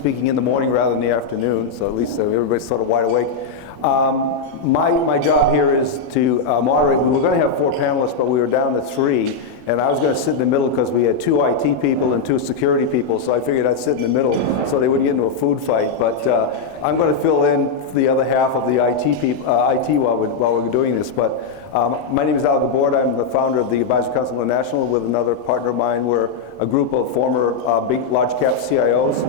speaking in the morning rather than the afternoon, so at least everybody's sort of wide awake. My job here is to moderate. We were going to have 4 panelists, but we were down to 3, and I was going to sit in the middle because we had 2 IT people and 2 security people, so I figured I'd sit in the middle so they wouldn't get into a food fight. But I'm going to fill in the other half of the IT while we're doing this. But my name is Guibord. I'm the founder of the Advisory Council International with another partner of mine. We're a group of former large cap CIOs.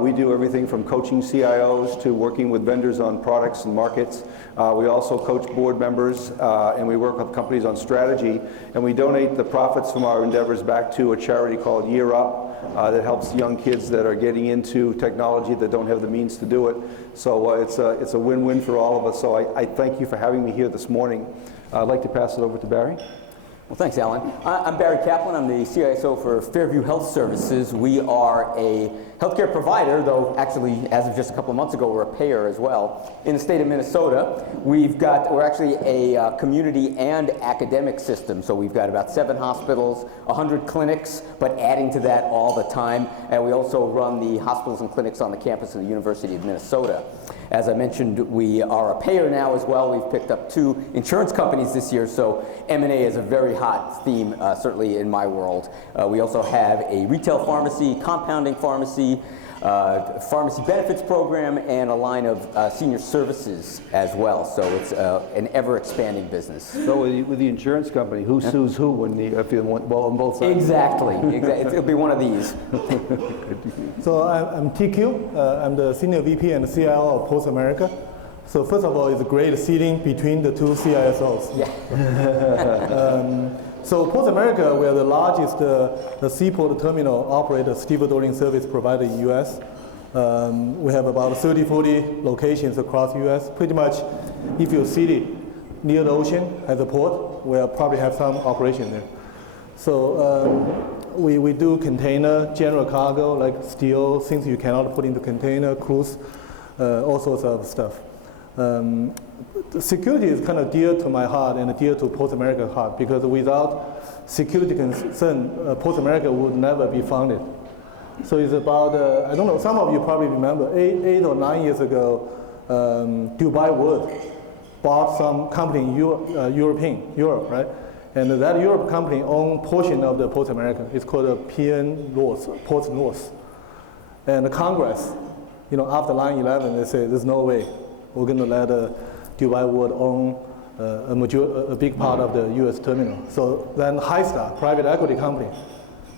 We do everything from coaching CIOs to working with vendors on products and markets. We also coach board members and we work with companies on strategy. And we donate the profits from our endeavors back to a charity called Year Up that helps young kids that are getting into technology that don't have the means to do it. So it's a win-win for all of us. So I thank you for having me here this morning. I'd like to pass it over to Barry. Well, thanks, Alan. I'm Barry Caplin. I'm the CISO for Fairview Health Services. We are a healthcare provider, though actually, as of just a couple of months ago, we're a payer as well. In the state of Minnesota, we're actually a community and academic system. So we've got about 7 hospitals, 100 clinics, but adding to that all the time. And we also run the hospitals and clinics on the campus of the University of Minnesota. As I mentioned, we are a payer now as well. We've picked up 2 insurance companies this year, so M&A is a very hot theme, certainly in my world. We also have a retail pharmacy, compounding pharmacy, pharmacy benefits program, and a line of senior services as well. So it's an ever-expanding business. So with the insurance company, who sues who when if you want on both sides? Exactly. It'll be one of these. So I'm TQ. I'm the Senior VP and CIO of Post America. So first of all, it's a great sitting between the 2 CISOs. Yeah. So Post America, we are the largest seaport terminal operator, stevedoring service provider in the US. We have about 30, 40 locations across the US. Pretty much, if your city near the ocean has a port, we'll probably have some operation there. So we do container, general cargo, like steel, things you cannot put into container, cruise, all sorts of stuff. Security is kind of dear to my heart and dear to Post America's heart, because without security concern, Post America would never be founded. So it's about, I don't know, some of you probably remember, 8 or 9 years ago, Dubai Wood bought some company in Europe, right? And that Europe company owned portion of the Post America. It's called the Qian Ports North. And the Congress, after 9/11, they say there's no way we're going to let Dubai Wood own a big part of the U.S. terminal. So then Hearst, private equity company,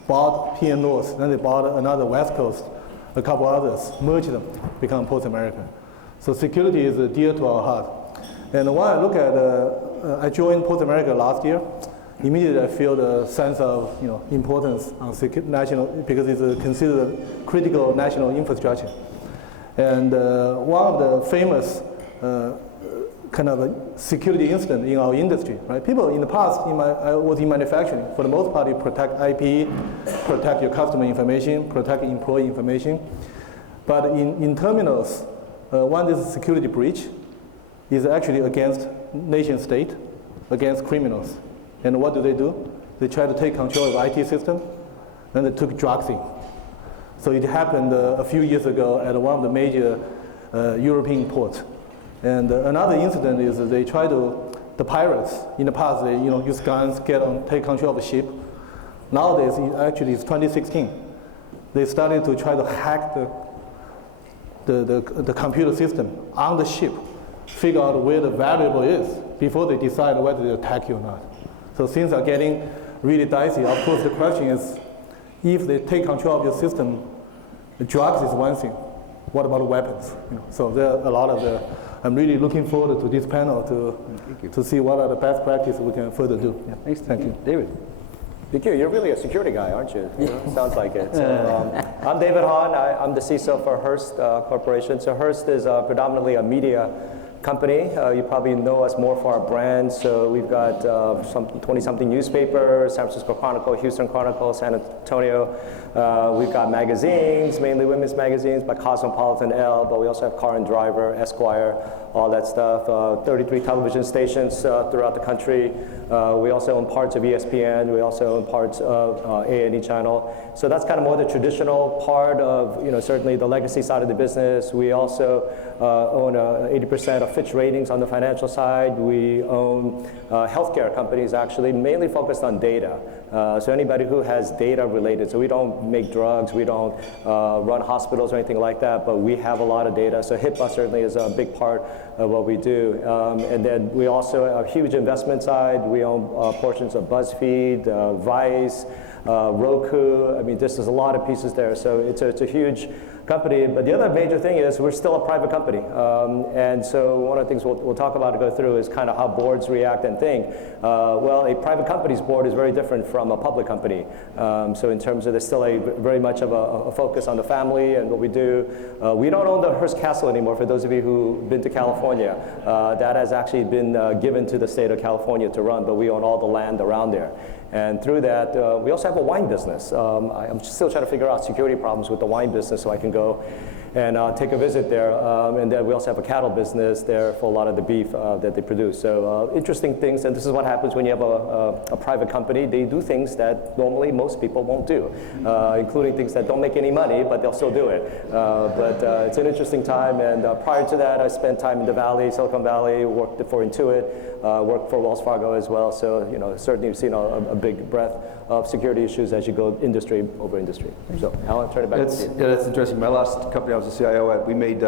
bought Qian North. Then they bought another West Coast, a couple others, merged them, become Post America. So security is dear to our heart. And when I look at, I joined Post America last year. Immediately I feel the sense of importance on national, because it's considered critical national infrastructure. And one of the famous kind of a security incident in our industry, right? People in the past, I was in manufacturing. For the most part, you protect IP, protect your customer information, protect employee information. But in terminals, when there's a security breach, is actually against nation state, against criminals. And what do? They try to take control of IT system, then they took drugs in. So it happened a few years ago at one of the major European ports. And another incident is they try the pirates, in the past, they use guns, take control of the ship. Nowadays, actually it's 2016. They started to try to hack the computer system on the ship, figure out where the valuable is before they decide whether to attack you or not. So things are getting really dicey. Of course, the question is, if they take control of your system, the drugs is one thing. What about weapons? So there are a lot of I'm really looking forward to this panel to see what are the best practices we can further do. Yeah, thanks, thank you. David. Thank you. You're really a security guy, aren't you? Sounds like it. So, I'm David Hahn. I'm the CISO for Hearst Corporation. So Hearst is predominantly a media company. You probably know us more for our brand. So we've got 20-something newspapers, San Francisco Chronicle, Houston Chronicle, San Antonio. We've got magazines, mainly women's magazines, by Cosmopolitan, Elle, but we also have Car and Driver, Esquire, all that stuff. 33 television stations throughout the country. We also own parts of ESPN. We also own parts of A&E channel. So that's kind of more the traditional part of, certainly the legacy side of the business. We also own 80% of Fitch Ratings on the financial side. We own healthcare companies, actually, mainly focused on data. So anybody who has data related, so we don't make drugs, we don't run hospitals or anything like that, but we have a lot of data. So HIPAA certainly is a big part of what we do. And then we also have a huge investment side. We own portions of BuzzFeed, Vice, Roku. I mean, there's a lot of pieces there. So it's a huge company. But the other major thing is we're still a private company. And so one of the things we'll talk about to go through is kind of how boards react and think. Well, a private company's board is very different from a public company. So in terms of there's still very much of a focus on the family and what we do. We don't own the Hearst Castle anymore, for those of you who've been to California. That has actually been given to the state of California to run, but we own all the land around there. And through that, we also have a wine business. I'm still trying to figure out security problems with the wine business so I can go and take a visit there. And then we also have a cattle business there for a lot of the beef that they produce. So interesting things, and this is what happens when you have a private company. They do things that normally most people won't do, including things that don't make any money, but they'll still do it. But it's an interesting time, and prior to that, I spent time in the Valley, Silicon Valley, worked for Intuit, worked for Wells Fargo as well. So certainly you've seen a big breadth of security issues as you go industry over industry. So Alan, turn it back to you. Yeah, that's interesting. My last company I was a CIO at, we made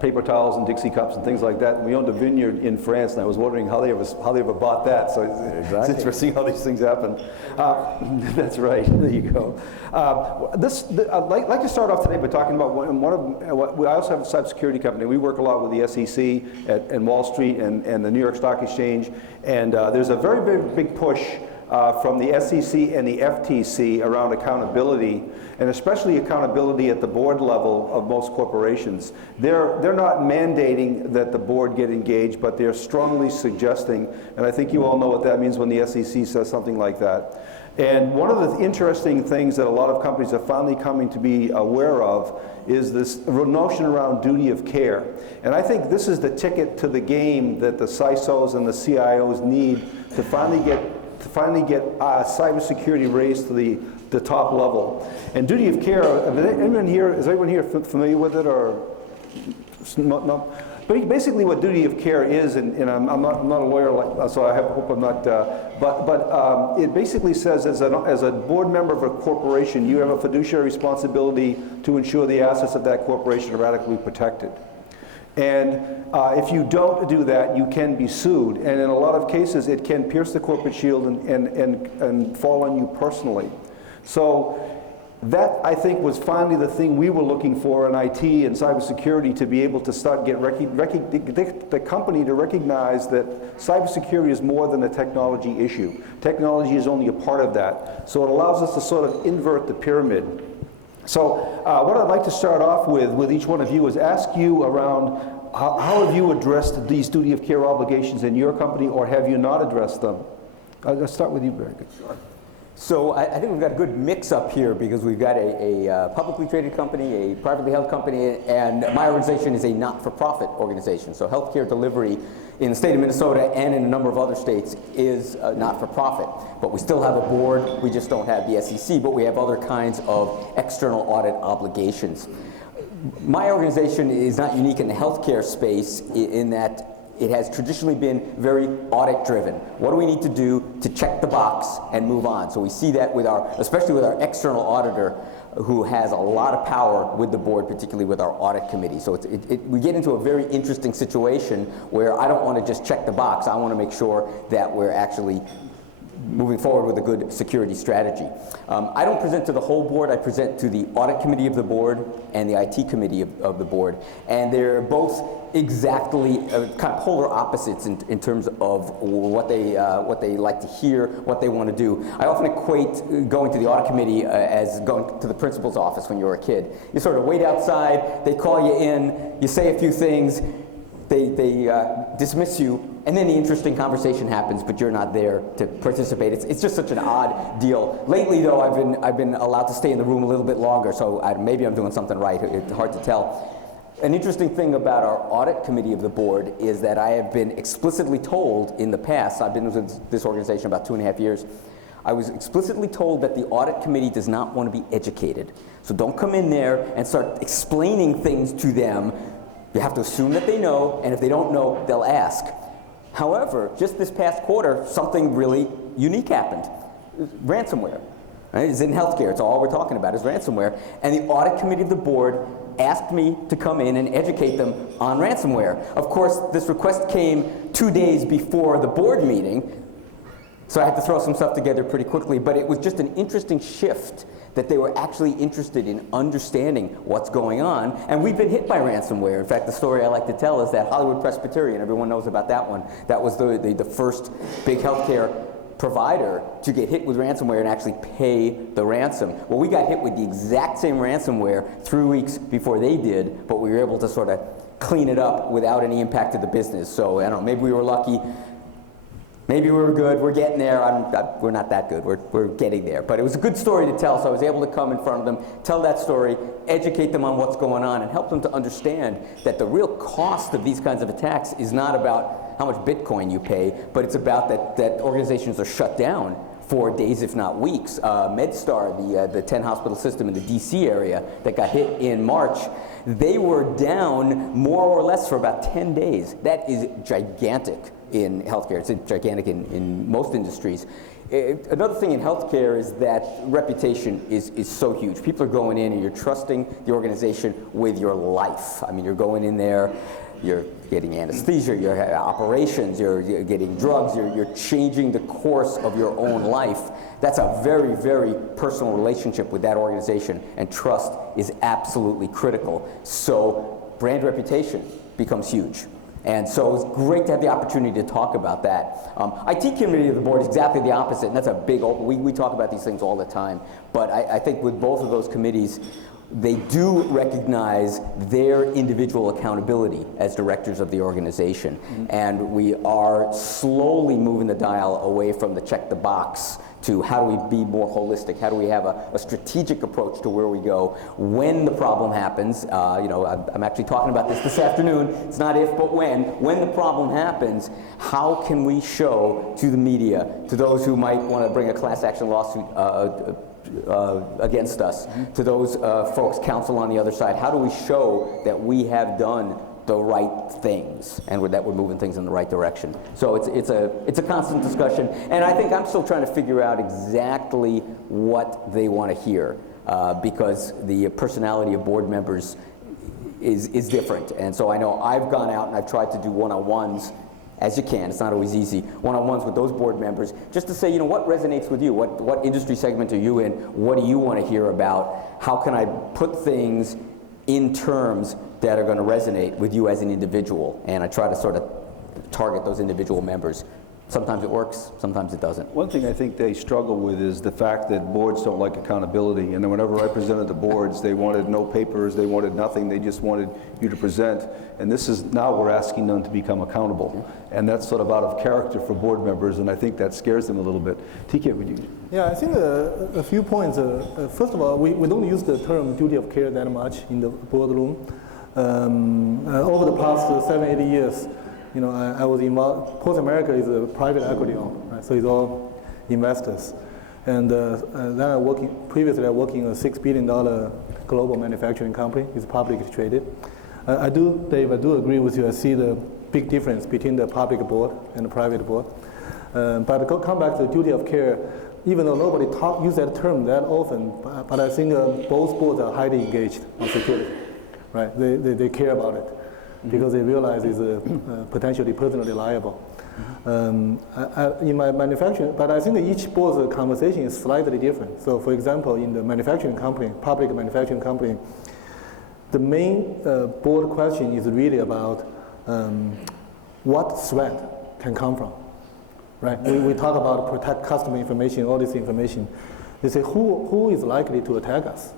paper towels and Dixie cups and things like that. And we owned a vineyard in France, and I was wondering how they ever bought that. So it's interesting how these things happen. That's right. There you go. I'd like to start off today by talking about we also have a cybersecurity company. We work a lot with the SEC and Wall Street and the New York Stock Exchange. And there's a very big push from the SEC and the FTC around accountability, and especially accountability at the board level of most corporations. They're not mandating that the board get engaged, but they're strongly suggesting, and I think you all know what that means when the SEC says something like that. And one of the interesting things that a lot of companies are finally coming to be aware of is this notion around duty of care. And I think this is the ticket to the game that the CISOs and the CIOs need to finally get cybersecurity raised to the top level. And duty of care, is anyone here familiar with it, or no? But basically what duty of care is, and I'm not a lawyer, so I hope I'm not, but it basically says as a board member of a corporation, you have a fiduciary responsibility to ensure the assets of that corporation are adequately protected. And if you don't do that, you can be sued. And in a lot of cases, it can pierce the corporate shield and fall on you personally. So that, I think, was finally the thing we were looking for in IT and cybersecurity, to be able to start the company to recognize that cybersecurity is more than a technology issue. Technology is only a part of that. So it allows us to sort of invert the pyramid. So what I'd like to start off with each one of you is ask you around how have you addressed these duty of care obligations in your company, or have you not addressed them? I'll start with you, Barry. Sure. So I think we've got a good mix up here, because we've got a publicly traded company, a privately held company, and my organization is a not-for-profit organization. So healthcare delivery in the state of Minnesota and in a number of other states is not-for-profit. But we still have a board. We just don't have the SEC, but we have other kinds of external audit obligations. My organization is not unique in the healthcare space in that it has traditionally been very audit-driven. What do we need to do to check the box and move on? So we see that especially with our external auditor, who has a lot of power with the board, particularly with our audit committee. So we get into a very interesting situation where I don't want to just check the box. I want to make sure that we're actually moving forward with a good security strategy. I don't present to the whole board. I present to the audit committee of the board and the IT committee of the board. And they're both exactly kind of polar opposites in terms of what they like to hear, what they want to do. I often equate going to the audit committee as going to the principal's office when you were a kid. You sort of wait outside, they call you in, you say a few things, they dismiss you, and then the interesting conversation happens, but you're not there to participate. It's just such an odd deal. Lately, though, I've been allowed to stay in the room a little bit longer, so maybe I'm doing something right. It's hard to tell. An interesting thing about our audit committee of the board is that I have been explicitly told in the past, I've been with this organization about 2.5 years, I was explicitly told that the audit committee does not want to be educated. So don't come in there and start explaining things to them. You have to assume that they know, and if they don't know, they'll ask. However, just this past quarter, something really unique happened. Ransomware. Right? It's in healthcare, it's all we're talking about is ransomware. And the audit committee of the board asked me to come in and educate them on ransomware. Of course, this request came 2 days before the board meeting, so I had to throw some stuff together pretty quickly, but it was just an interesting shift that they were actually interested in understanding what's going on. And we've been hit by ransomware. In fact, the story I like to tell is that Hollywood Presbyterian, everyone knows about that one. That was the first big healthcare provider to get hit with ransomware and actually pay the ransom. Well, we got hit with the exact same ransomware 3 weeks before they did, but we were able to sort of clean it up without any impact to the business. So, I don't know, maybe we were lucky. Maybe we were good, we're getting there. We're not that good, we're getting there. But it was a good story to tell, so I was able to come in front of them, tell that story, educate them on what's going on, and help them to understand that the real cost of these kinds of attacks is not about how much Bitcoin you pay, but it's about that organizations are shut down for days, if not weeks. MedStar, the 10 hospital system in the DC area that got hit in March, they were down more or less for about 10 days. That is gigantic in healthcare. It's gigantic in most industries. Another thing in healthcare is that reputation is so huge. People are going in and you're trusting the organization with your life. I mean, you're going in there, you're getting anesthesia, you're operations, you're getting drugs, you're changing the course of your own life. That's a very, very personal relationship with that organization, and trust is absolutely critical. So brand reputation becomes huge. And so it's great to have the opportunity to talk about that. IT committee of the board is exactly the opposite, and that's a big, we talk about these things all the time. But I think with both of those committees, they do recognize their individual accountability as directors of the organization. Mm-hmm. And we are slowly moving the dial away from the check the box to how do we be more holistic? How do we have a strategic approach to where we go when the problem happens? I'm actually talking about this afternoon. It's not if, but when. When the problem happens, how can we show to the media, to those who might want to bring a class action lawsuit against us, mm-hmm. to those folks, counsel on the other side, how do we show that we have done the right things and that we're moving things in the right direction? So it's a constant discussion, and I think I'm still trying to figure out exactly what they want to hear because the personality of board members is different. And so I know I've gone out and I've tried to do one-on-ones as you can. It's not always easy. One-on-ones with those board members, just to say, what resonates with you? What industry segment are you in? What do you want to hear about? How can I put things in terms that are going to resonate with you as an individual? And I try to sort of target those individual members. Sometimes it works, sometimes it doesn't. One thing I think they struggle with is the fact that boards don't like accountability. And then whenever I presented the boards, they wanted no papers, they wanted nothing, they just wanted you to present. And this is, now we're asking them to become accountable. And that's sort of out of character for board members, and I think that scares them a little bit. TK, would you? Yeah, I think a few points. First of all, we don't use the term duty of care that much in the boardroom. Over the past 7-8 years, I was involved. Post America is a private equity owned, right? So it's all investors. And then previously I worked in a $6 billion global manufacturing company. It's publicly traded. Dave, I do agree with you. I see the big difference between the public board and the private board. But come back to the duty of care, even though nobody use that term that often, but I think both boards are highly engaged on security, right? They care about it. Because they realize it's potentially personally liable. In my manufacturing, but I think each board's conversation is slightly different. So for example, in the manufacturing company, public manufacturing company, the main board question is really about what threat can come from, right? We talk about protect customer information, all this information. They say who is likely to attack us?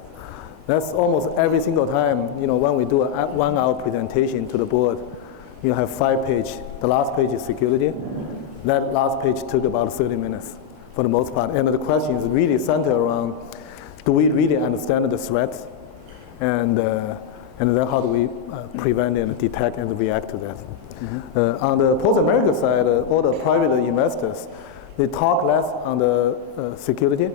That's almost every single time, when we do a 1-hour presentation to the board, you have 5 pages. The last page is security. That last page took about 30 minutes for the most part. And the question is really centered around, do we really understand the threats? And then how do we prevent and detect and react to that? On the post-America side, all the private investors, they talk less on the security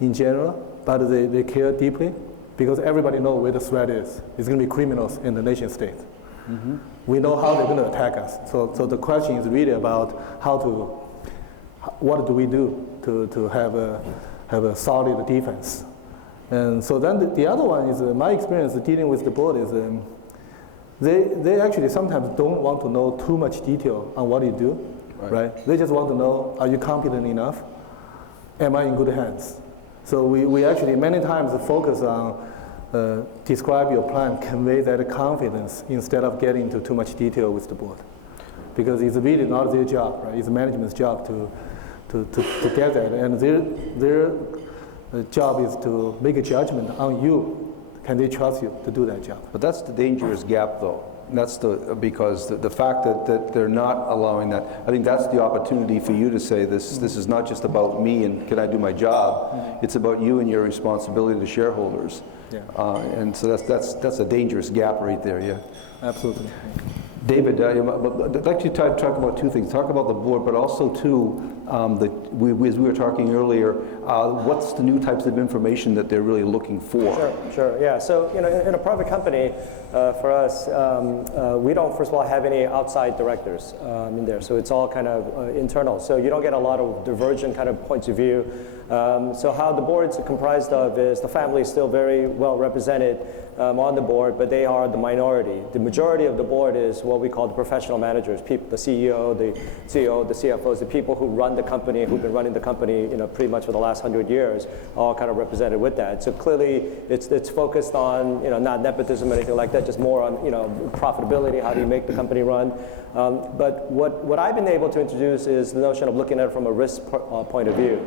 in general, but they care deeply because everybody knows where the threat is. It's going to be criminals in the nation state. We know how they're going to attack us. So the question is really about what do we do to have a solid defense. And so then the other one is my experience dealing with the board is they actually sometimes don't want to know too much detail on what you do, right? They just want to know, are you competent enough? Am I in good hands? So we actually many times focus on describe your plan, convey that confidence instead of getting into too much detail with the board. Because it's really not their job, right? It's management's job to get that. And their job is to make a judgment on you. Can they trust you to do that job? But that's the dangerous gap, though. That's because the fact that they're not allowing that, I think that's the opportunity for you to say this is not just about me and can I do my job, it's about you and your responsibility to shareholders. Yeah. And so that's a dangerous gap right there, yeah. Absolutely. David, I'd like to talk about two things. Talk about the board, but also too, as we were talking earlier, what's the new types of information that they're really looking for? Sure, yeah. So, in a private company, for us, we don't, first of all, have any outside directors in there. So it's all kind of internal. So you don't get a lot of divergent kind of points of view. So how the board's comprised of is the family is still very well represented on the board, but they are the minority. The majority of the board is what we call the professional managers, people, the CEO, the CFOs, the people who run the company, who've been running the company, pretty much for the last 100 years, all kind of represented with that. So clearly, it's focused on, not nepotism or anything like that, just more on, profitability, how do you make the company run. But what I've been able to introduce is the notion of looking at it from a risk point of view.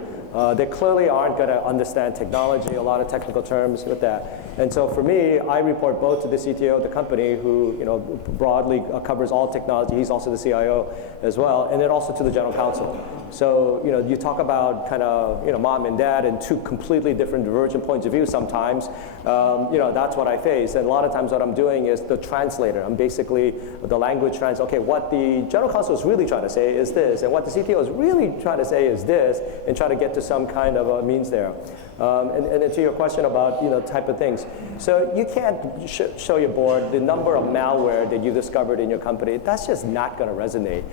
They clearly aren't going to understand technology, a lot of technical terms with that. And so for me, I report both to the CTO of the company, who broadly covers all technology. He's also the CIO as well, and then also to the general counsel. So you talk about kind of mom and dad and two completely different divergent points of view sometimes. That's what I face. And a lot of times what I'm doing is the translator. I'm basically the language translator. Okay, what the general counsel is really trying to say is this, and what the CTO is really trying to say is this, and try to get to some kind of a means there. And then to your question about type of things. So you can't show your board the number of malware that you discovered in your company. That's just not going to resonate,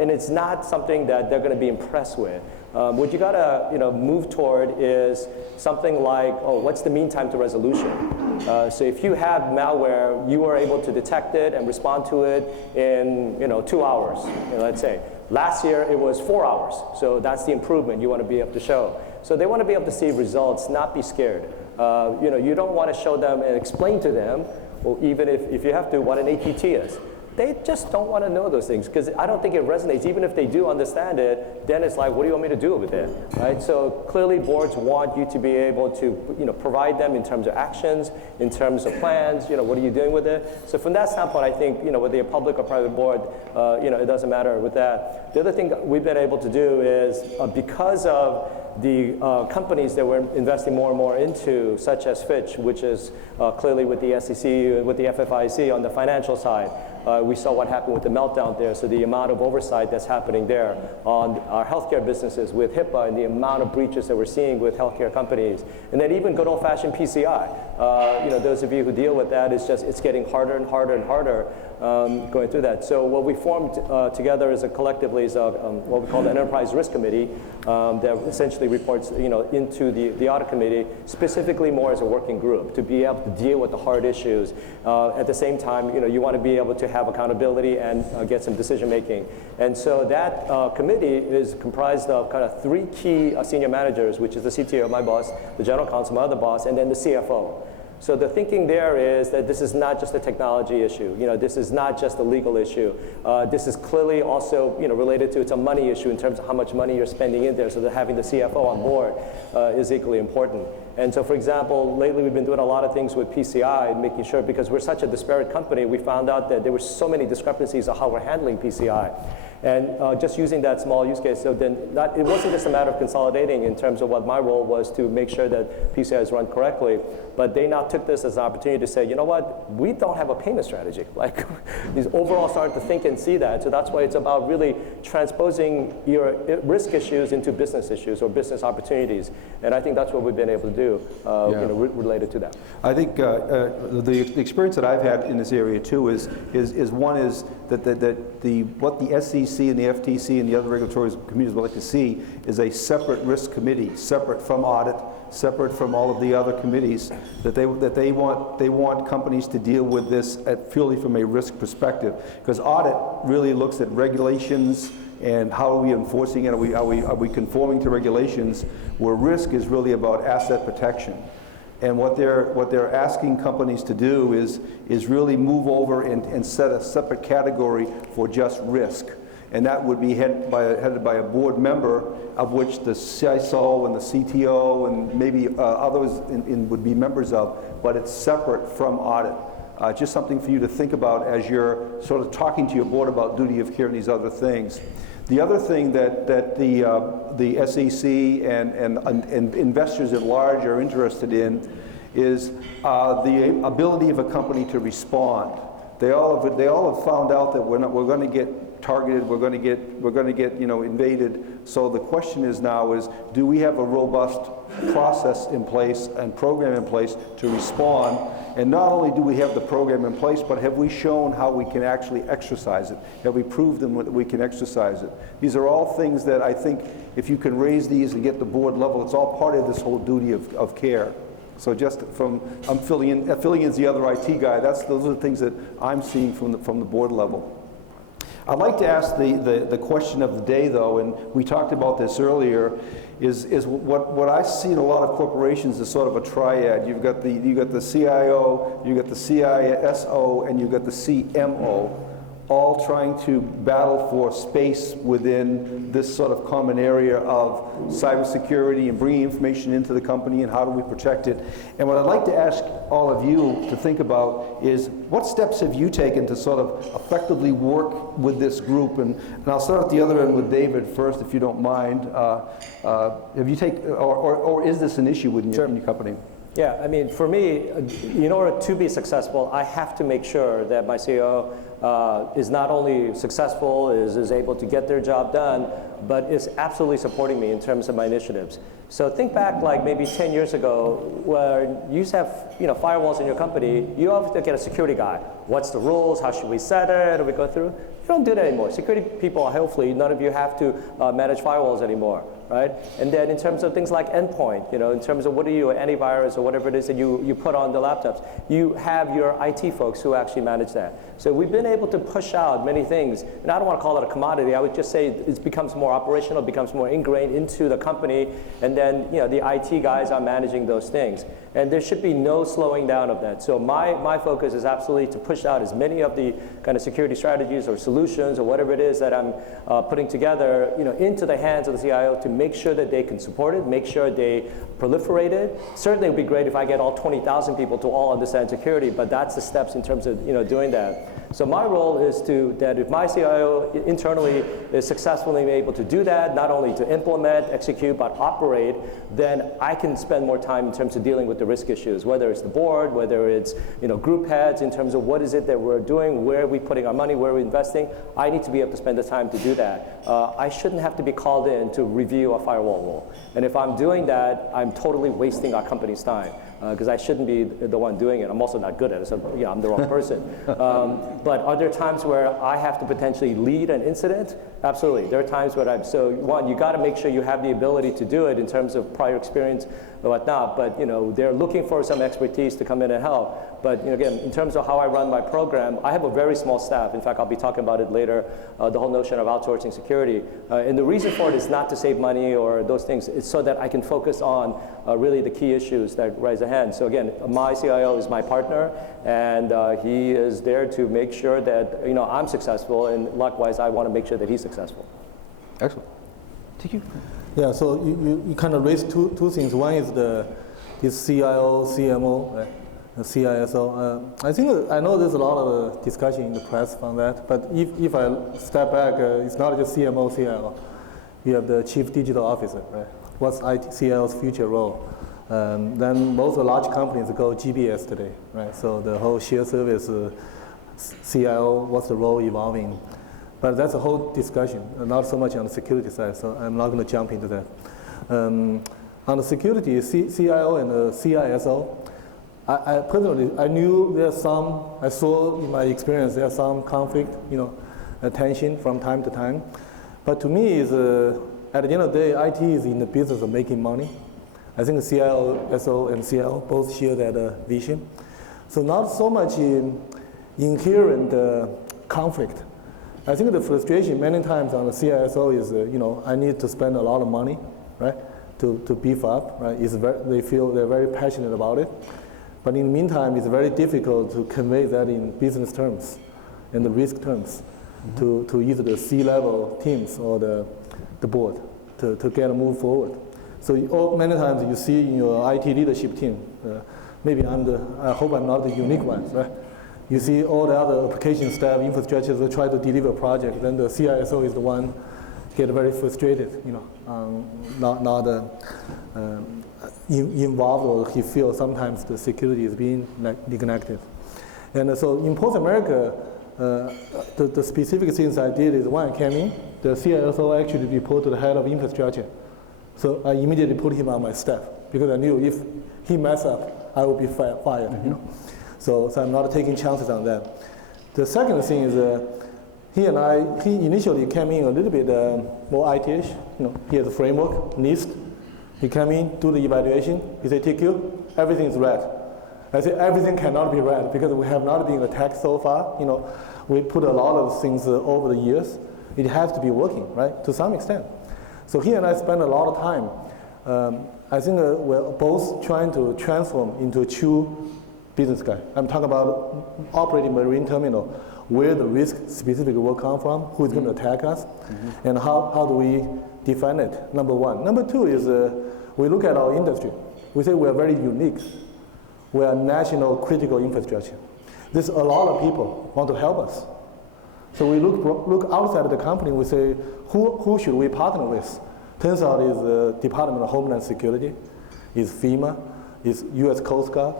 and it's not something that they're going to be impressed with. What you got to move toward is something like, what's the mean time to resolution? So if you have malware, you are able to detect it and respond to it in 2 hours. Let's say last year it was 4 hours. So that's the improvement you want to be able to show. So they want to be able to see results, not be scared. You don't want to show them and explain to them, or even if you have to, what an APT is. They just don't want to know those things because I don't think it resonates. Even if they do understand it, then it's like, what do you want me to do with it, right? So clearly boards want you to be able to provide them in terms of actions, in terms of plans, what are you doing with it? So from that standpoint, I think, whether you're public or private board, it doesn't matter with that. The other thing we've been able to do is because of the companies that we're investing more and more into, such as Fitch, which is clearly with the SEC, with the FFIC on the financial side. We saw what happened with the meltdown there, so the amount of oversight that's happening there on our healthcare businesses with HIPAA and the amount of breaches that we're seeing with healthcare companies. And then even good old-fashioned PCI. Those of you who deal with that, it's getting harder and harder and harder going through that. So what we formed together as a collectively is what we call the Enterprise Risk Committee that essentially reports into the audit committee, specifically more as a working group to be able to deal with the hard issues. At the same time, you want to be able to have accountability and get some decision making. And so that committee is comprised of kind of 3 key senior managers, which is the CTO, my boss, the general counsel, my other boss, and then the CFO. So the thinking there is that this is not just a technology issue. This is not just a legal issue. This is clearly also related to, it's a money issue in terms of how much money you're spending in there. So that having the CFO on board is equally important. And so, for example, lately we've been doing a lot of things with PCI, making sure, because we're such a disparate company, we found out that there were so many discrepancies of how we're handling PCI. And just using that small use case, so then it wasn't just a matter of consolidating in terms of what my role was to make sure that PCI is run correctly, but they now took this as an opportunity to say, you know what, we don't have a payment strategy. Like, these overall started to think and see that. So that's why it's about really transposing your risk issues into business issues or business opportunities. And I think that's what we've been able to do related to that. I think the experience that I've had in this area too is one is that what the SEC and the FTC and the other regulatory committees would like to see is a separate risk committee, separate from audit, separate from all of the other committees, that they want companies to deal with this purely from a risk perspective, because audit really looks at regulations and how are we enforcing it, are we conforming to regulations, where risk is really about asset protection. And what they're asking companies to do is really move over and set a separate category for just risk. And that would be headed by a board member, of which the CISO and the CTO and maybe others would be members of, but it's separate from audit. Just something for you to think about as you're sort of talking to your board about duty of care and these other things. The other thing that the SEC and investors at large are interested in is the ability of a company to respond. They all have found out that we're going to get targeted, we're going to get invaded. So the question is now is, do we have a robust process in place and program in place to respond? And not only do we have the program in place, but have we shown how we can actually exercise it? Have we proved them that we can exercise it? These are all things that I think if you can raise these and get the board level, it's all part of this whole duty of care. So just I'm filling in as the other IT guy, those are the things that I'm seeing from the board level. I'd like to ask the question of the day, though, and we talked about this earlier, is what I see in a lot of corporations is sort of a triad. You've got the CIO, you've got the CISO, and you've got the CMO, all trying to battle for space within this sort of common area of cybersecurity and bringing information into the company and how do we protect it. And what I'd like to ask all of you to think about is, what steps have you taken to sort of effectively work with this group? And I'll start at the other end with David first, if you don't mind. Have you or is this an issue within your company? Yeah, I mean, for me, in order to be successful, I have to make sure that my CEO is not only successful, is able to get their job done, but is absolutely supporting me in terms of my initiatives. So think back like maybe 10 years ago, where you used to have firewalls in your company, you have to get a security guy. What's the rules? How should we set it? Do we go through? You don't do that anymore. Security people, hopefully, none of you have to manage firewalls anymore, right? And then in terms of things like endpoint, in terms of what are you, antivirus or whatever it is that you put on the laptops, you have your IT folks who actually manage that. So we've been able to push out many things, and I don't want to call it a commodity. I would just say it becomes more operational, becomes more ingrained into the company, and then the IT guys are managing those things. And there should be no slowing down of that. So my focus is absolutely to push out as many of the kind of security strategies or solutions or whatever it is that I'm putting together, into the hands of the CIO to make sure that they can support it, make sure they proliferate it. Certainly it would be great if I get all 20,000 people to all understand security, but that's the steps in terms of doing that. So my role is that if my CIO internally is successfully able to do that, not only to implement, execute, but operate, then I can spend more time in terms of dealing with the risk issues, whether it's the board, whether it's group heads, in terms of what is it that we're doing, where are we putting our money, where are we investing. I need to be able to spend the time to do that. I shouldn't have to be called in to review a firewall rule. And if I'm doing that, I'm totally wasting our company's time. Because I shouldn't be the one doing it. I'm also not good at it, so I'm the wrong person. But are there times where I have to potentially lead an incident? Absolutely. There are times where you got to make sure you have the ability to do it in terms of prior experience and whatnot. But they're looking for some expertise to come in and help. But again, in terms of how I run my program, I have a very small staff. In fact, I'll be talking about it later. The whole notion of outsourcing security, and the reason for it is not to save money or those things. It's so that I can focus on really the key issues that rise ahead. So again, my CIO is my partner, and he is there to make sure that I'm successful, and likewise, I want to make sure that he's successful. Excellent. Thank you. Yeah. So you kind of raised two things. One is the this CIO, CMO, right? The CISO. I know there's a lot of discussion in the press on that, but if I step back, it's not just CMO, CIO. You have the Chief Digital Officer, right? What's CIO's future role? Then most of the large companies go GBS today, right? So the whole shared service CIO, what's the role evolving? But that's a whole discussion, not so much on the security side, so I'm not going to jump into that. On the security, CIO and the CISO, I personally, I knew I saw in my experience, there's some conflict, tension from time to time. But to me, at the end of the day, IT is in the business of making money. I think the CISO and CIO both share that vision. So not so much inherent conflict. I think the frustration many times on the CISO is, I need to spend a lot of money, right, to beef up, right? They feel they're very passionate about it. But in the meantime, it's very difficult to convey that in business terms and the risk terms to either the C-level teams or the board to get a move forward. So many times you see in your IT leadership team, maybe I hope I'm not the unique one, right? You see all the other application staff, infrastructures will try to deliver a project, then the CISO is the one get very frustrated, not involved, or he feels sometimes the security is being neglected. And so in post-America, the specific things I did is when I came in, the CISO actually reported to the head of infrastructure. So I immediately put him on my staff because I knew if he messed up, I would be fired. So I'm not taking chances on that. The second thing is he initially came in a little bit more IT-ish. He has a framework, NIST. He came in, do the evaluation. He said, TQ, everything's red. I said, everything cannot be red because we have not been attacked so far. We put a lot of things over the years. It has to be working, right, to some extent. So he and I spent a lot of time. I think we're both trying to transform into a true business guy. I'm talking about operating marine terminal, where the risk specifically will come from, who is going to attack us, and how do we define it, number one. Number two is we look at our industry. We say we are very unique. We are national critical infrastructure. There's a lot of people want to help us. So we look outside of the company, we say, who should we partner with? Turns out it's the Department of Homeland Security, it's FEMA, it's US Coast Guard.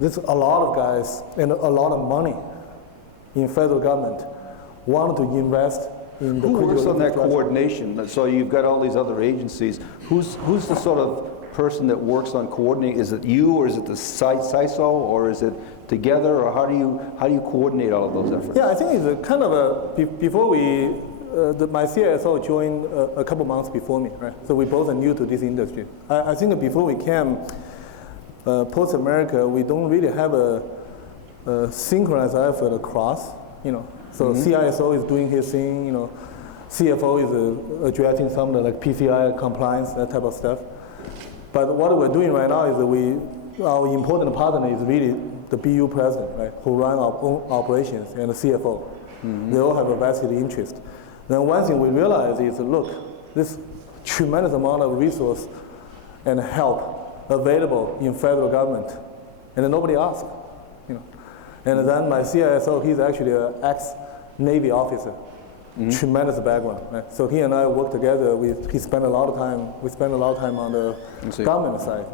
There's a lot of guys and a lot of money in federal government want to invest in the Who works on that coordination? So you've got all these other agencies. Who's the sort of person that works on coordinating? Is it you, or is it the CISO, or is it together, or how do you coordinate all of those efforts? Yeah, I think it's a kind of before we my CISO joined a couple months before me, right? So we both are new to this industry. I think before we came, post-America, we don't really have a synchronized effort across, So CISO is doing his thing, CFO is addressing some of the like PCI compliance, that type of stuff. But what we're doing right now is our important partner is really the BU president, right, who run our own operations, and the CFO. They all have a vested interest. Then one thing we realize is, look, this tremendous amount of resource and help available in federal government, and then nobody asks, And then my CISO, he's actually an ex-Navy officer, tremendous background. Right? So he and I work together. We spend a lot of time on the government side,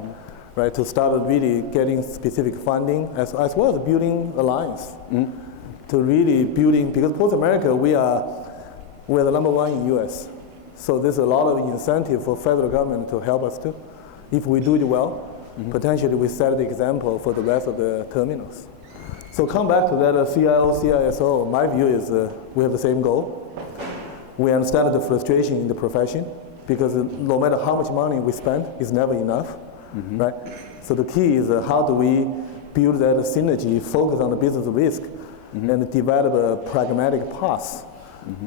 right, to start really getting specific funding as well as building alliance, to really building, because post-America, we're the number one in US. So there's a lot of incentive for federal government to help us too. If we do it well, potentially we set the example for the rest of the terminals. So come back to that CIO, CISO, my view is we have the same goal. We understand the frustration in the profession because no matter how much money we spend, it's never enough, right? So the key is how do we build that synergy, focus on the business risk, and develop a pragmatic path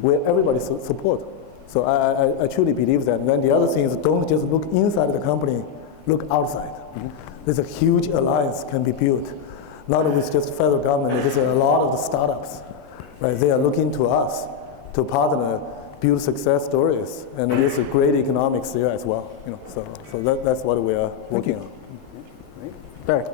where everybody support. So I truly believe that. And then the other thing is don't just look inside the company, look outside. There's a huge alliance can be built. Not with just federal government, there's a lot of the startups, right? They are looking to us to partner, build success stories, and there's a great economics there as well. So that's what we are working on. Barry.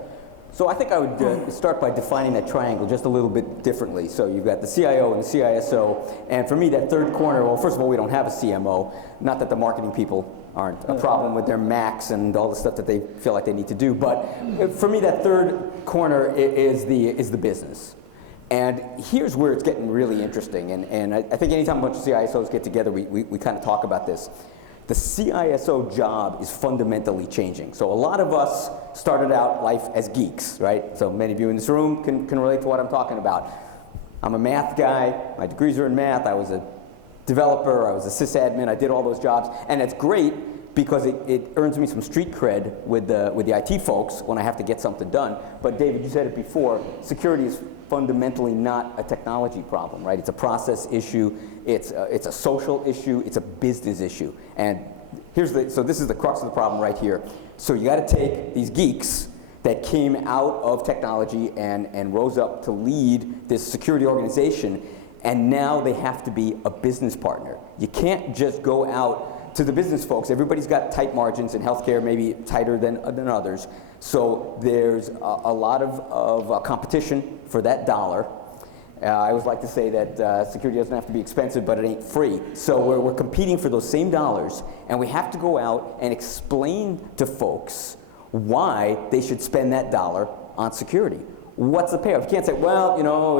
So I think I would start by defining that triangle just a little bit differently. So you've got the CIO and the CISO, and for me that third corner, well, first of all, we don't have a CMO, not that the marketing people aren't a problem with their Macs and all the stuff that they feel like they need to do, but for me that third corner is the business. And here's where it's getting really interesting, and I think anytime a bunch of CISOs get together, we kind of talk about this. The CISO job is fundamentally changing. So a lot of us started out life as geeks, right? So many of you in this room can relate to what I'm talking about. I'm a math guy, my degrees are in math, I was a developer, I was a sysadmin, I did all those jobs, and it's great because it earns me some street cred with the IT folks when I have to get something done. But David, you said it before, security is fundamentally not a technology problem, right? It's a process issue, it's a social issue, it's a business issue. And so this is the crux of the problem right here. So you gotta take these geeks that came out of technology and rose up to lead this security organization, and now they have to be a business partner. You can't just go out to the business folks. Everybody's got tight margins in healthcare, maybe tighter than others. So there's a lot of competition for that dollar. I always like to say that security doesn't have to be expensive, but it ain't free. So we're competing for those same dollars, and we have to go out and explain to folks why they should spend that dollar on security. What's the payoff? You can't say, well, you know,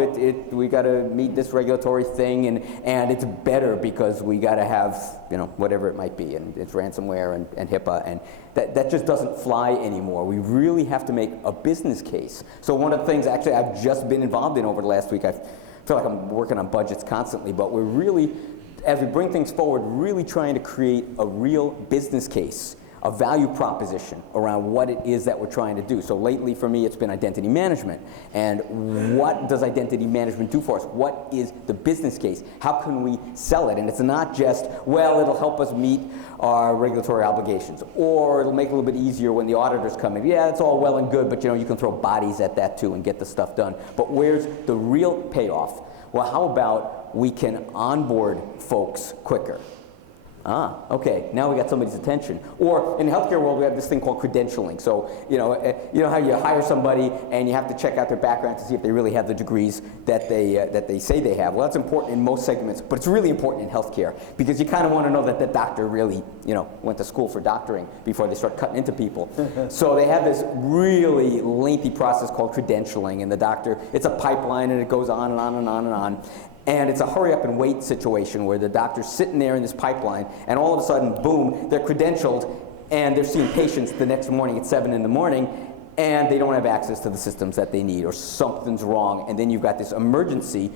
we got to meet this regulatory thing, and it's better because we got to have, you know, whatever it might be, and it's ransomware and HIPAA, and that just doesn't fly anymore. We really have to make a business case. So one of the things, actually, I've just been involved in over the last week, I feel like I'm working on budgets constantly, but we're really, as we bring things forward, really trying to create a real business case, a value proposition around what it is that we're trying to do. So lately for me it's been identity management. And what does identity management do for us? What is the business case? How can we sell it? And it's not just, well, it'll help us meet our regulatory obligations, or it'll make it a little bit easier when the auditors come in. Yeah, it's all well and good, but you know, you can throw bodies at that too and get the stuff done. But where's the real payoff? Well, how about we can onboard folks quicker? Ah, okay, now we got somebody's attention. Or in the healthcare world, we have this thing called credentialing. So, you know how you hire somebody and you have to check out their background to see if they really have the degrees that they say they have. Well, that's important in most segments, but it's really important in healthcare because you kind of want to know that the doctor really, you know, went to school for doctoring before they start cutting into people. So they have this really lengthy process called credentialing, and the doctor, it's a pipeline and it goes on and on and on and on. And it's a hurry up and wait situation where the doctor's sitting there in this pipeline and all of a sudden, boom, they're credentialed and they're seeing patients the next morning at 7 in the morning and they don't have access to the systems that they need, or something's wrong, and then you've got this emergency.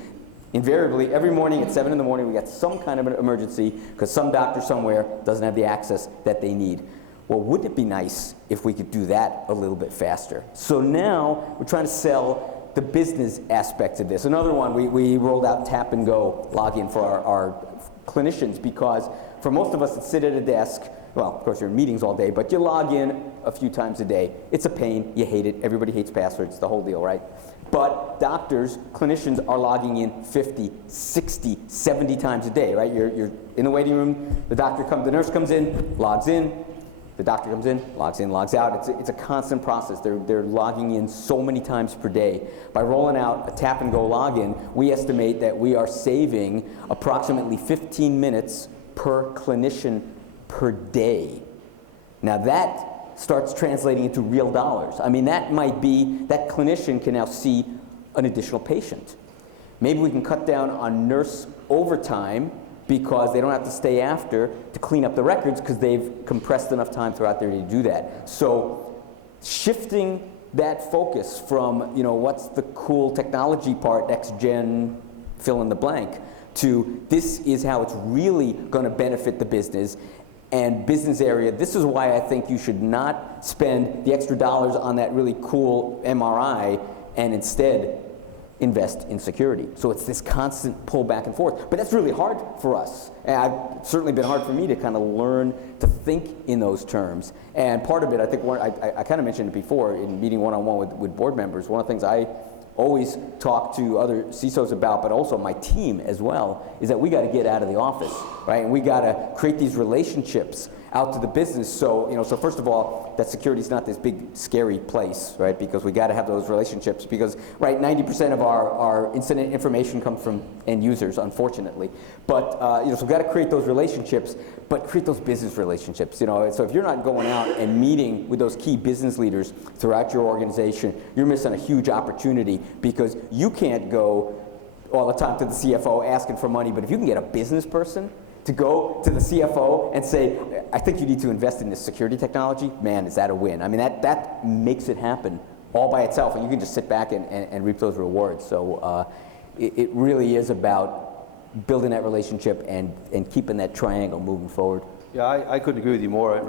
Invariably, every morning at 7 in the morning we got some kind of an emergency because some doctor somewhere doesn't have the access that they need. Well, wouldn't it be nice if we could do that a little bit faster? So now we're trying to sell the business aspects of this. Another one, we rolled out tap and go login for our clinicians, because for most of us that sit at a desk, well, of course you're in meetings all day, but you log in a few times a day. It's a pain, you hate it, everybody hates passwords, the whole deal, right? But doctors, clinicians are logging in 50, 60, 70 times a day, right? You're in the waiting room, the nurse comes in, logs in, the doctor comes in, logs out. It's a constant process. They're logging in so many times per day. By rolling out a tap and go login, we estimate that we are saving approximately 15 minutes per clinician per day. Now that starts translating into real dollars. I mean, that might be, that clinician can now see an additional patient. Maybe we can cut down on nurse overtime because they don't have to stay after to clean up the records because they've compressed enough time throughout there to do that. So shifting that focus from, you know, what's the cool technology part, next gen, fill in the blank, to this is how it's really going to benefit the business and business area. This is why I think you should not spend the extra dollars on that really cool MRI and instead invest in security. So it's this constant pull back and forth. But that's really hard for us. And it's certainly been hard for me to kind of learn to think in those terms. And part of it, I think, I kind of mentioned it before in meeting one-on-one with board members. One of the things I always talk to other CISOs about, but also my team as well, is that we got to get out of the office, right? And we got to create these relationships out to the business. So, so first of all, that security is not this big scary place, right? Because we got to have those relationships because, right, 90% of our incident information comes from end users, unfortunately. But, so we've got to create those relationships, but create those business relationships, So if you're not going out and meeting with those key business leaders throughout your organization, you're missing a huge opportunity because you can't go all the time to the CFO asking for money, but if you can get a business person to go to the CFO and say, I think you need to invest in this security technology, man, is that a win? I mean, that makes it happen all by itself, and you can just sit back and reap those rewards. So it really is about building that relationship and keeping that triangle moving forward. Yeah, I couldn't agree with you more.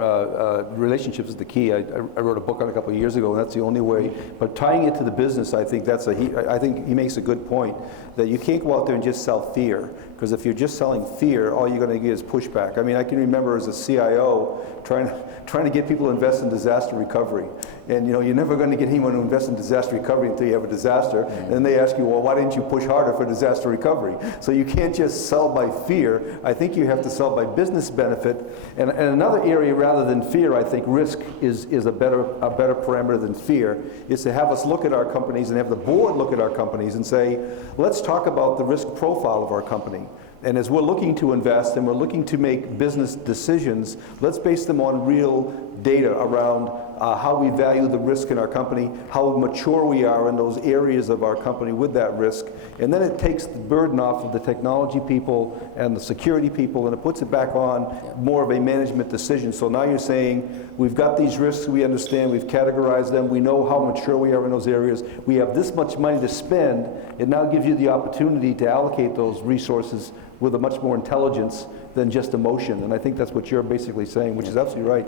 Relationships is the key. I wrote a book on it a couple of years ago, and that's the only way. But tying it to the business, I think I think he makes a good point that you can't go out there and just sell fear. Because if you're just selling fear, all you're going to get is pushback. I mean, I can remember as a CIO trying to get people to invest in disaster recovery. And you're never going to get anyone to invest in disaster recovery until you have a disaster. And then they ask you, well, why didn't you push harder for disaster recovery? So you can't just sell by fear. I think you have to sell by business benefit. And another area rather than fear, I think risk is a better parameter than fear, is to have us look at our companies and have the board look at our companies and say, let's talk about the risk profile of our company. And as we're looking to invest and we're looking to make business decisions, let's base them on real data around how we value the risk in our company, how mature we are in those areas of our company with that risk. And then it takes the burden off of the technology people and the security people, and it puts it back on more of a management decision. So now you're saying, we've got these risks, we understand, we've categorized them, we know how mature we are in those areas, we have this much money to spend. It now gives you the opportunity to allocate those resources with a much more intelligence than just emotion. And I think that's what you're basically saying, which is absolutely right.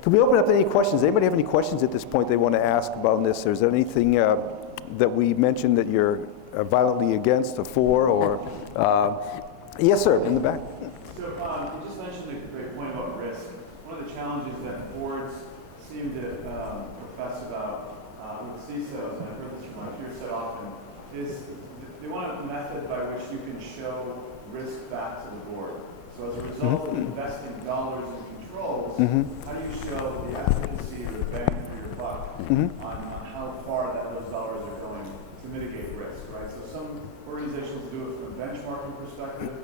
Can we open up to any questions? Anybody have any questions at this point they want to ask about this? Or is there anything that we mentioned that you're violently against or for? Or yes, sir, in the back. So you just mentioned a great point about risk. One of the challenges that boards seem to profess about with CISOs, and I've heard this from my peers so often, is they want a method by which you can show risk back to the board. So as a result of investing dollars in controls, how do you show the efficacy or the bang for your buck on how far those dollars are going to mitigate risk, right? So some organizations do it from a benchmarking perspective,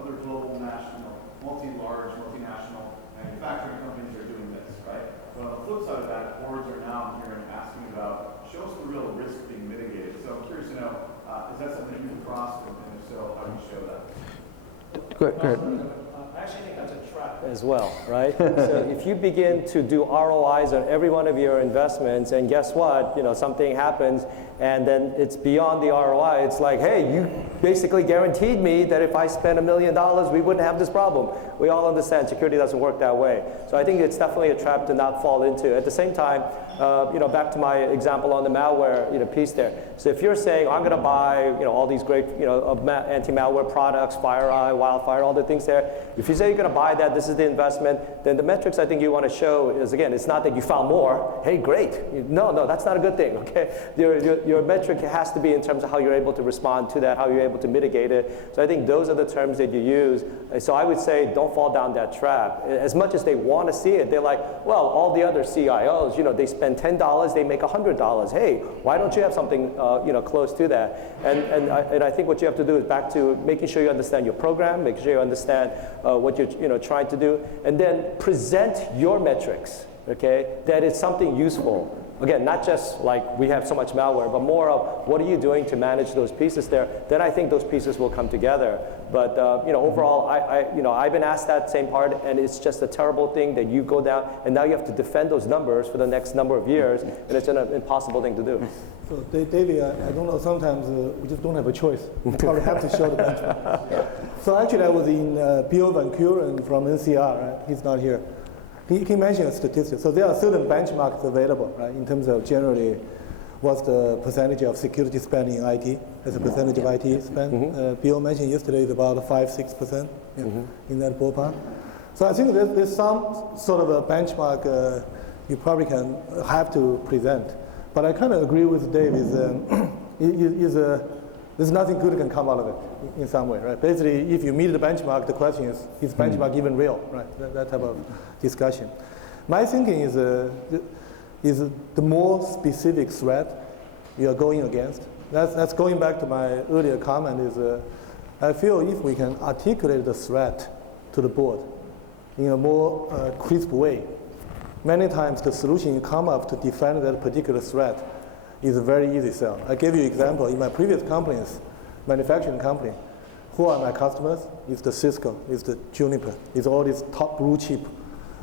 other global, national, multinational manufacturing companies are doing this, right? But on the flip side of that, boards are now here asking about, show us the real risk being mitigated. So I'm curious to know, is that something you've crossed, and if so, how do you show that? Go ahead. I actually think that's a trap as well, right? So if you begin to do ROIs on every one of your investments, and guess what, something happens, and then it's beyond the ROI, it's like, hey, you basically guaranteed me that if I spent $1 million, we wouldn't have this problem. We all understand security doesn't work that way. So I think it's definitely a trap to not fall into. At the same time, back to my example on the malware, piece there. So if you're saying, I'm going to buy, all these great, anti-malware products, FireEye, Wildfire, all the things there. If you say you're going to buy that, this is the investment, then the metrics I think you want to show is, again, it's not that you found more. Hey, great. No, that's not a good thing, okay? Your metric has to be in terms of how you're able to respond to that, how you're able to mitigate it. So I think those are the terms that you use. So I would say don't fall down that trap. As much as they want to see it, they're like, well, all the other CIOs, they spend $10, they make $100. Hey, why don't you have something close to that? And I think what you have to do is back to making sure you understand your program, making sure you understand what you're trying to do, and then present your metrics, okay? That is something useful. Again, not just like we have so much malware, but more of what are you doing to manage those pieces there? Then I think those pieces will come together. But overall, I've been asked that same part, and it's just a terrible thing that you go down, and now you have to defend those numbers for the next number of years, and it's an impossible thing to do. So David, I don't know, sometimes we just don't have a choice. We probably have to show the benchmark. So actually I was in Bill Van Kuren from NCR, right? He's not here. He mentioned a statistic. So there are certain benchmarks available, right, in terms of generally what's the percentage of security spend in IT as a percentage of IT spend. Bill mentioned yesterday it's about 5-6% in that ballpark. So I think there's some sort of a benchmark you probably have to present. But I kind of agree with Dave. There's there's nothing good can come out of it in some way, right? Basically, if you meet the benchmark, the question is benchmark even real, right? That type of discussion. My thinking is the more specific threat you are going against. That's going back to my earlier comment is I feel if we can articulate the threat to the board in a more crisp way, many times the solution you come up to defend that particular threat is a very easy sell. I gave you an example. In my previous companies, manufacturing company, who are my customers? It's the Cisco, it's the Juniper, it's all these top blue chip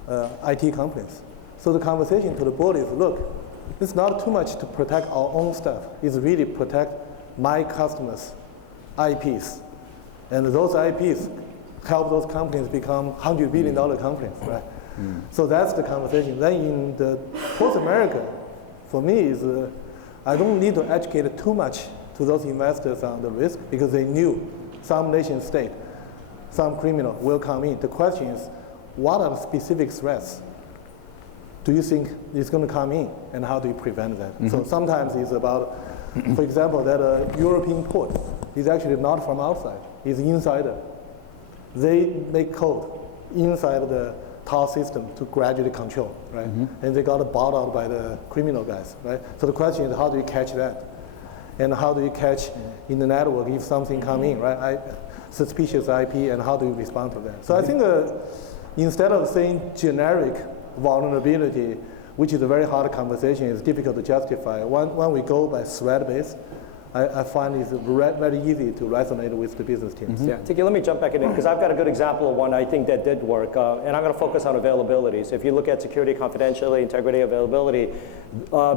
IT companies. So the conversation to the board is, look, it's not too much to protect our own stuff. It's really protect my customers' IPs. And those IPs help those companies become $100 billion companies, right? So that's the conversation. Then in the post-America, for me, is I don't need to educate too much to those investors on the risk because they knew some nation state, some criminal will come in. The question is, what are the specific threats do you think is going to come in, and how do you prevent that? So sometimes it's about, for example, that a European port is actually not from outside, it's insider. They make code inside the TAL system to gradually control, right? And they got bought out by the criminal guys, right? So the question is, how do you catch that? And how do you catch in the network if something come in, right? Suspicious IP, and how do you respond to that? So I think instead of saying generic vulnerability, which is a very hard conversation, it's difficult to justify. When we go by threat base, I find it's very easy to resonate with the business teams. Yeah, Tiki, let me jump back in because I've got a good example of one I think that did work, and I'm going to focus on availability. So if you look at security, confidentiality, integrity, availability,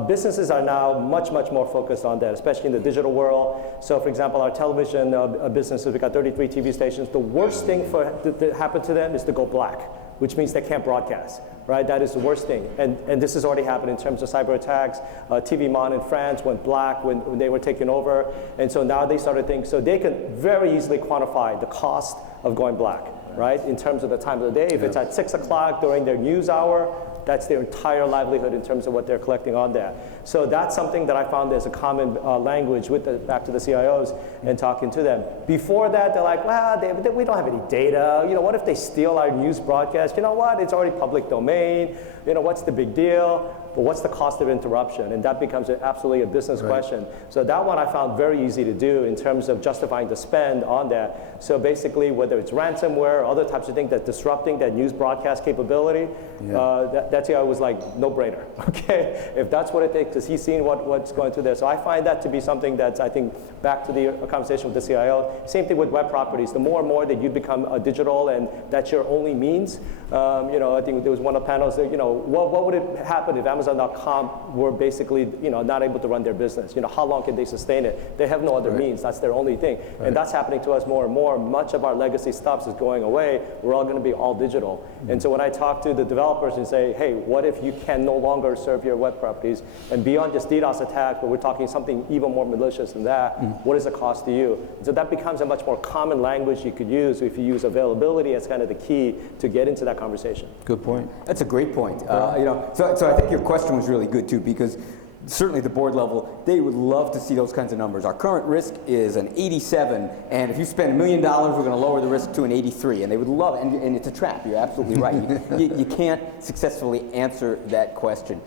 businesses are now much more focused on that, especially in the digital world. So for example, our television businesses, we've got 33 TV stations. The worst thing that happened to them is to go black, which means they can't broadcast, right? That is the worst thing. And this has already happened in terms of cyber attacks. TV Mon in France went black when they were taken over. And so now they started thinking, so they can very easily quantify the cost of going black, right? In terms of the time of the day. If it's at 6 o'clock during their news hour, that's their entire livelihood in terms of what they're collecting on that. So that's something that I found as a common language back to the CIOs and talking to them. Before that, they're like, well, we don't have any data. You know, what if they steal our news broadcast? You know what? It's already public domain. You know, what's the big deal? But what's the cost of interruption? And that becomes absolutely a business question. So that one I found very easy to do in terms of justifying the spend on that. So basically, whether it's ransomware or other types of things that's disrupting that news broadcast capability, that's I was like, no-brainer, okay? If that's what it takes, because he's seen what's going through there. So I find that to be something that's, I think, back to the conversation with the CIO. Same thing with web properties. The more and more that you become digital and that's your only means, you know, I think there was one of the panels that, you know, what would it happen if Amazon.com were basically, you know, not able to run their business? You know, how long can they sustain it? They have no other means. That's their only thing. And that's happening to us more and more. Much of our legacy stuff is going away. We're all going to be all digital. And so when I talk to the developers and say, hey, what if you can no longer serve your web properties? And beyond just DDoS attacks, but we're talking something even more malicious than that, what is the cost to you? So that becomes a much more common language you could use if you use availability as kind of the key to get into that conversation. Good point. That's a great point. You know, so I think your question was really good too, because certainly the board level, they would love to see those kinds of numbers. Our current risk is an 87, and if you spend $1 million, we're going to lower the risk to an 83, and they would love it, and it's a trap. You're absolutely right. You can't successfully answer that question.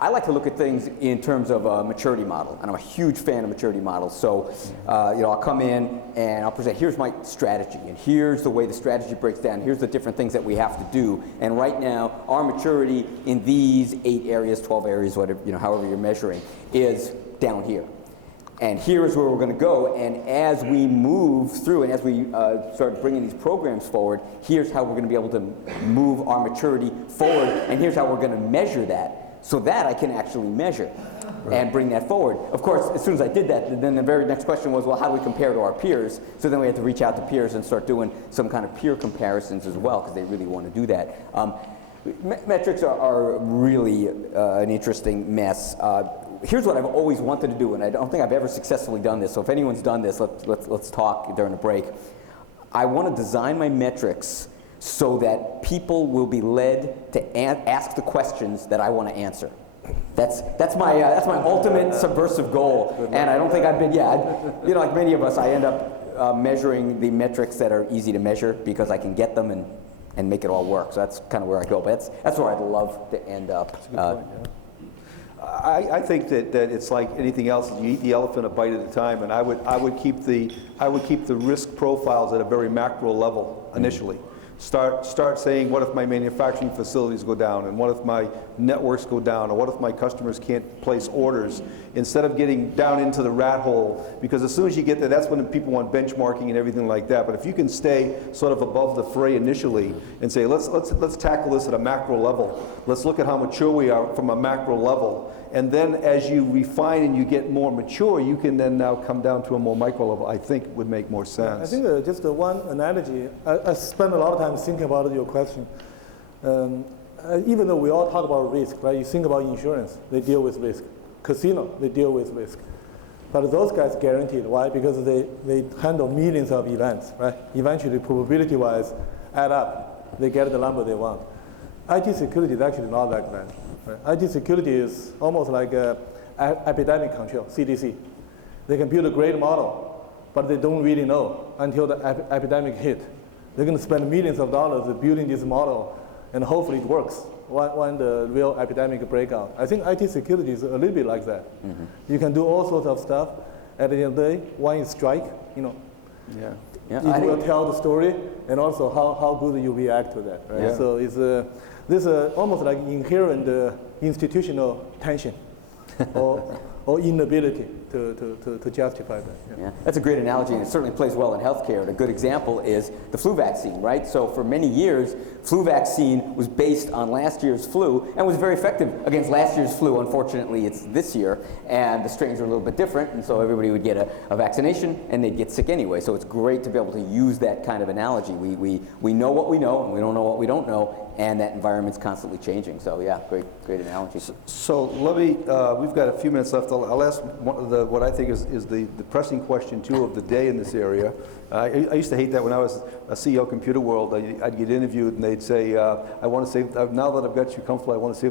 I like to look at things in terms of a maturity model, and I'm a huge fan of maturity models. So, you know, I'll come in and I'll present, here's my strategy, and here's the way the strategy breaks down, here's the different things that we have to do, and right now, our maturity in these 8 areas, 12 areas, whatever, you know, however you're measuring, is down here. And here is where we're going to go, and as we move through and as we start bringing these programs forward, here's how we're going to be able to move our maturity forward, and here's how we're going to measure that, so that I can actually measure and bring that forward. Of course, as soon as I did that, then the very next question was, well, how do we compare to our peers? So then we had to reach out to peers and start doing some kind of peer comparisons as well, because they really want to do that. Metrics are really an interesting mess. Here's what I've always wanted to do, and I don't think I've ever successfully done this, so if anyone's done this, let's talk during the break. I want to design my metrics so that people will be led to ask the questions that I want to answer. That's my ultimate subversive goal, and I don't think I've been. Like many of us, I end up measuring the metrics that are easy to measure because I can get them and make it all work. So that's kind of where I go. But that's where I'd love to end up. I think that it's like anything else. You eat the elephant a bite at a time, and I would keep the risk profiles at a very macro level initially. Start saying, what if my manufacturing facilities go down, and what if my networks go down, or what if my customers can't place orders, instead of getting down into the rat hole, because as soon as you get there, that's when people want benchmarking and everything like that. But if you can stay sort of above the fray initially and say, let's tackle this at a macro level, let's look at how mature we are from a macro level, and then as you refine and you get more mature, you can then now come down to a more micro level, I think would make more sense. I think just one analogy, I spent a lot of time thinking about your question. Even though we all talk about risk, right? You think about insurance, they deal with risk. Casino, they deal with risk. But those guys guaranteed, why? Because they handle millions of events, right? Eventually, probability-wise, add up. They get the number they want. IT security is actually not like that. Right? IT security is almost like epidemic control, CDC. They can build a great model, but they don't really know until the epidemic hit. They're going to spend millions of dollars building this model, and hopefully it works when the real epidemic breaks out. I think IT security is a little bit like that. Mm-hmm. You can do all sorts of stuff. At the end of the day, when you strike, Yeah, it will tell the story, and also how good you react to that. Right? Yeah. So it's this almost like inherent institutional tension or inability to justify that. Yeah, that's a great analogy, and it certainly plays well in healthcare. And a good example is the flu vaccine, right? So for many years, flu vaccine was based on last year's flu and was very effective against last year's flu. Unfortunately, it's this year, and the strains are a little bit different, and so everybody would get a vaccination, and they'd get sick anyway. So it's great to be able to use that kind of analogy. We know what we know, and we don't know what we don't know, and that environment's constantly changing. So yeah, great analogy. So let me, we've got a few minutes left. I'll ask what I think is the pressing question, too, of the day in this area. I used to hate that when I was a CEO of Computer World. I'd get interviewed, and they'd say, I want to save, now that I've got you comfortable, I want to save the